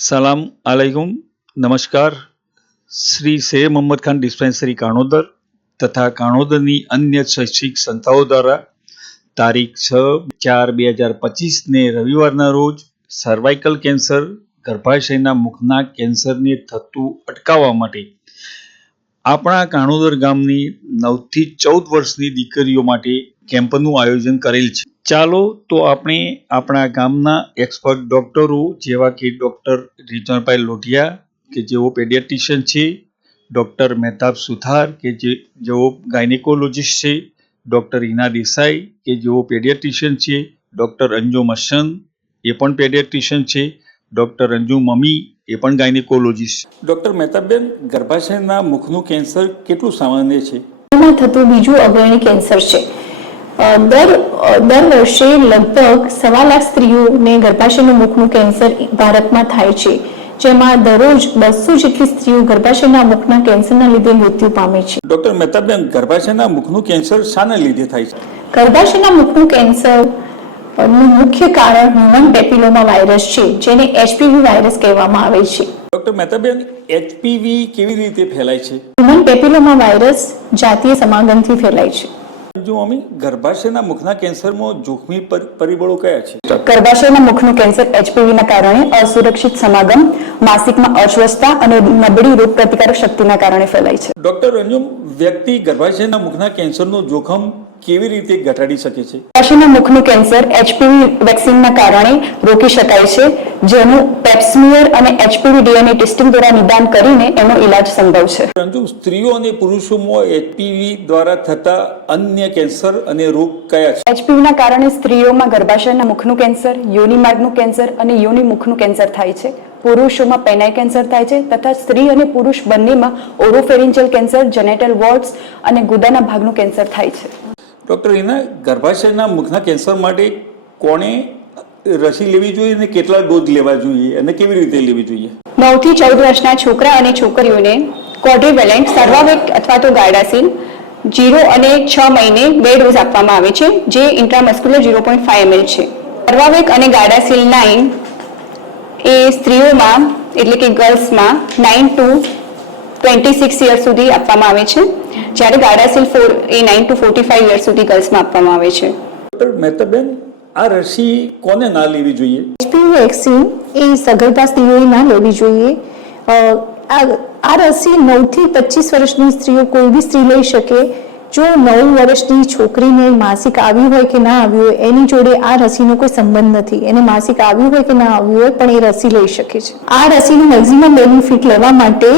સલામ આલૈકુમ નમસ્કાર શ્રી શેર મોહમ્મદ ખાન ડિસ્પેન્સરી કાણોદર તથા કાણોદરની અન્ય શૈક્ષિક સંસ્થાઓ દ્વારા તારીખ છ ચાર બે હજાર પચીસને રવિવારના રોજ સર્વાઇકલ કેન્સર ગર્ભાશયના મુખના કેન્સરને થતું અટકાવવા માટે આપણા કાણોદર ગામની નવથી ચૌદ વર્ષની દીકરીઓ માટે કેમ્પનું આયોજન કરેલ છે. ચાલો તો આપણે આપણા ગામના એક્સપર્ટ ડૉક્ટરો જેવા કે ડૉક્ટર રીજણભાઈ લોઢિયા કે જેઓ પેડિયાટ્રિશિયન છે ડૉક્ટર મહેતાબ સુથાર કે જે જેઓ ગાયનેકોલોજીસ્ટ છે ડૉક્ટર હિના દેસાઈ કે જેઓ પેડિયાટ્રિશિયન છે ડૉક્ટર અંજુ મસન એ પણ પેડિયાટ્રિશિયન છે ડૉક્ટર અંજુ મમી એ પણ ગાયનેકોલોજીસ્ટ ડૉક્ટર મહેતાબેન ગર્ભાશયના મુખનું કેન્સર કેટલું સામાન્ય છે? થતું બીજું અગ્રણી કેન્સર છે. દર દર વર્ષે લગભગ સવા લાખ સ્ત્રીઓને ગર્ભાશયનું મુખનું કેન્સર ભારતમાં થાય છે જેમાં દરરોજ બસો જેટલી સ્ત્રીઓ ગર્ભાશયના મુખના કેન્સરના લીધે મૃત્યુ પામે છે ડૉક્ટર મહેતાબેન ગર્ભાશયના મુખનું કેન્સર શાના લીધે થાય છે ગર્ભાશયના મુખનું કેન્સરનું મુખ્ય કારણ હ્યુમન પેપિલોમા વાયરસ છે જેને એચપીવી વાયરસ કહેવામાં આવે છે. ડૉક્ટર મહેતાબેન એચપીવી કેવી રીતે ફેલાય છે? હ્યુમન પેપિલોમા વાયરસ જાતીય સમાગમથી ફેલાય છે. જો અમી ગર્ભાશયના મુખના કેન્સરમાં જોખમી પર- પરિબળો કયા છે? ગર્ભાશયના મુખનું કેન્સર એચપીવીના કારણે અસુરક્ષિત સમાગમ માસિકમાં અસ્વસ્થતા અને નબળી રોગ પ્રતિકારક શક્તિના કારણે ફેલાય છે. ડૉક્ટર રંજુમ વ્યક્તિ ગર્ભાશયના મુખના કેન્સરનું જોખમ કેવી રીતે ઘટાડી શકે છે? પશુના મુખનું કેન્સર એચપીવી વેક્સિનના કારણે રોકી શકાય છે જેનું પેપ્સમિયર અને એચપીવી ડીએનએ ટેસ્ટિંગ દ્વારા નિદાન કરીને એનો ઇલાજ સંભવ છે. પરંતુ સ્ત્રીઓ અને પુરુષોમાં એચપીવી દ્વારા થતા અન્ય કેન્સર અને રોગ કયા છે? એચપીવીના કારણે સ્ત્રીઓમાં ગર્ભાશયના મુખનું કેન્સર યોનિ માર્ગનું કેન્સર અને યોનિ મુખનું કેન્સર થાય છે. પુરુષોમાં પેનાઈ કેન્સર થાય છે તથા સ્ત્રી અને પુરુષ બંનેમાં ઓરોફેરિન્જલ કેન્સર જેનેટલ વોર્ડ્સ અને ગુદાના ભાગનું કેન્સર થાય છે. ડૉક્ટર, એના ગર્ભાશયના મુખના કેન્સર માટે કોણે રસી લેવી જોઈએ અને કેટલા ડોઝ લેવા જોઈએ અને કેવી રીતે લેવી જોઈએ? નવથી ચૌદ વર્ષના છોકરા અને છોકરીઓને કોડ્રીવેલેન્ટ સર્વાવેક અથવા તો ગાર્ડાસિલ જીરો અને છ મહિને બે ડોઝ આપવામાં આવે છે, જે intramuscular zero point five ML છે. સર્વાવેક અને ગાર્ડાસિલ નાઇન એ સ્ત્રીઓમાં, એટલે કે ગર્લ્સમાં nine to twenty six year સુધી આપવામાં આવે છે જ્યારે Gardasil four A nine to forty five year સુધી ગર્લ્સમાં આપવામાં આવે છે. ડૉક્ટર મહેતાબેન આ રસી કોને ના લેવી જોઈએ? એચપીવી વેક્સિન એ સગર્ભા સ્ત્રીઓએ ના લેવી જોઈએ. આ આ રસી નવથી પચીસ વર્ષની સ્ત્રીઓ કોઈ બી સ્ત્રી લઈ શકે. જો નવ વર્ષની છોકરીને માસિક આવ્યું હોય કે ના આવ્યું હોય એની જોડે આ રસીનો કોઈ સંબંધ નથી. એને માસિક આવ્યું હોય કે ના આવ્યું હોય પણ એ રસી લઈ શકે છે. આ રસીનું મેક્ઝિમમ બેનિફિટ લેવા માટે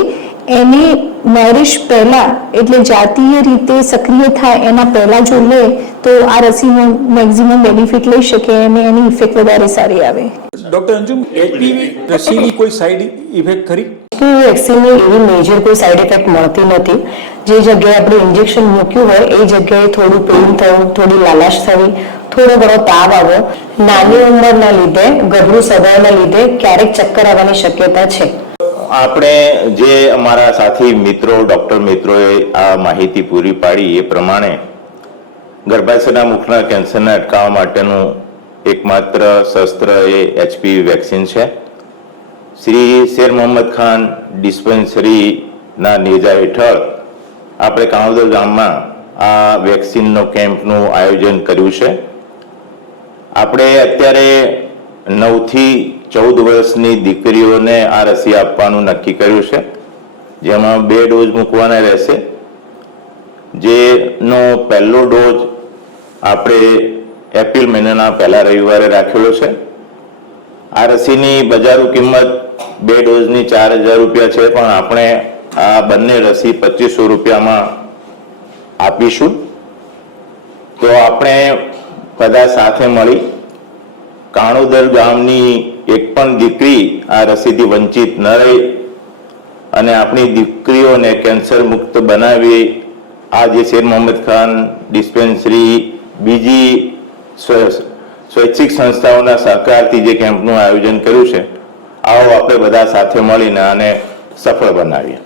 એને મેરેજ પહેલા એટલે જાતીય રીતે સક્રિય થાય એના પહેલા જો લે તો આ રસીનો મેક્સિમમ બેનિફિટ લઈ શકે અને એની ઇફેક્ટ વધારે સારી આવે. ડૉક્ટર અંજુમ એચપીવી રસીની કોઈ સાઈડ ઇફેક્ટ ખરી? કે વેક્સિનની એવી મેજર કોઈ સાઈડ ઇફેક્ટ મળતી નથી. જે જગ્યાએ આપણે ઇન્જેક્શન મૂક્યું હોય એ જગ્યાએ થોડું પેઇન થયું થોડી લાલાશ થવી થોડો ઘણો તાવ આવ્યો નાની ઉંમરના લીધે ગભરું સ્વભાવના લીધે ક્યારેક ચક્કર આવવાની શક્યતા છે. આપણે જે અમારા સાથી મિત્રો, ડોક્ટર મિત્રોએ આ માહિતી પૂરી પાડી એ પ્રમાણે ગર્ભાશયના મુખના કેન્સરને અટકાવવા માટેનું એકમાત્ર શસ્ત્ર એ એચપીવી વેક્સિન છે. શ્રી શેર મોહમ્મદ ખાન ડિસ્પેન્સરીના નેજા હેઠળ આપણે કાણોદર ગામમાં આ વેક્સિનનો કેમ્પનું આયોજન કર્યું છે. આપણે અત્યારે નવથી ચૌદ વર્ષની દીકરીઓને આ રસી આપવાનું નક્કી કર્યું છે. જેમાં બે ડોઝ મૂકવાના રહેશે. જેનો પહેલો ડોઝ આપણે એપ્રિલ મહિનાના પહેલા રવિવારે રાખેલો છે. આ રસીની બજારો કિંમત બે ડોઝની ચાર હજાર રૂપિયા છે, પણ આપણે આ બંને રસી પચીસો રૂપિયામાં આપીશું. તો આપણે બધા સાથે મળી કાણોદર ગામની એક પણ દીકરી આ રસીથી વંચિત ન રહી અને આપણી દીકરીઓને કેન્સર મુક્ત બનાવી આ જે શેર મોહમ્મદ ખાન, ડિસ્પેન્સરી, બીજી સ્વૈચ્છિક સંસ્થાઓના સહકારથી જે કેમ્પનું આયોજન કર્યું છે, આવો આપણે બધા સાથે મળીને આને સફળ બનાવીએ.